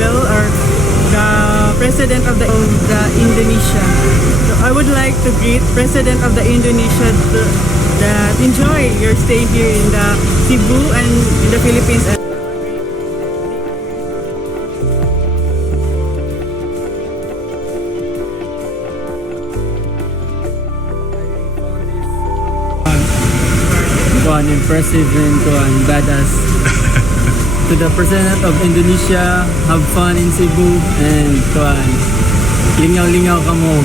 Bel or the President of the Indonesia. So I would like to greet President of the Indonesia that enjoy your stay here in the Cebu and in the Philippines. Kuan impressive and kuan badass. To the President of Indonesia, have fun in Cebu and kuan lingaw-lingaw ka mo.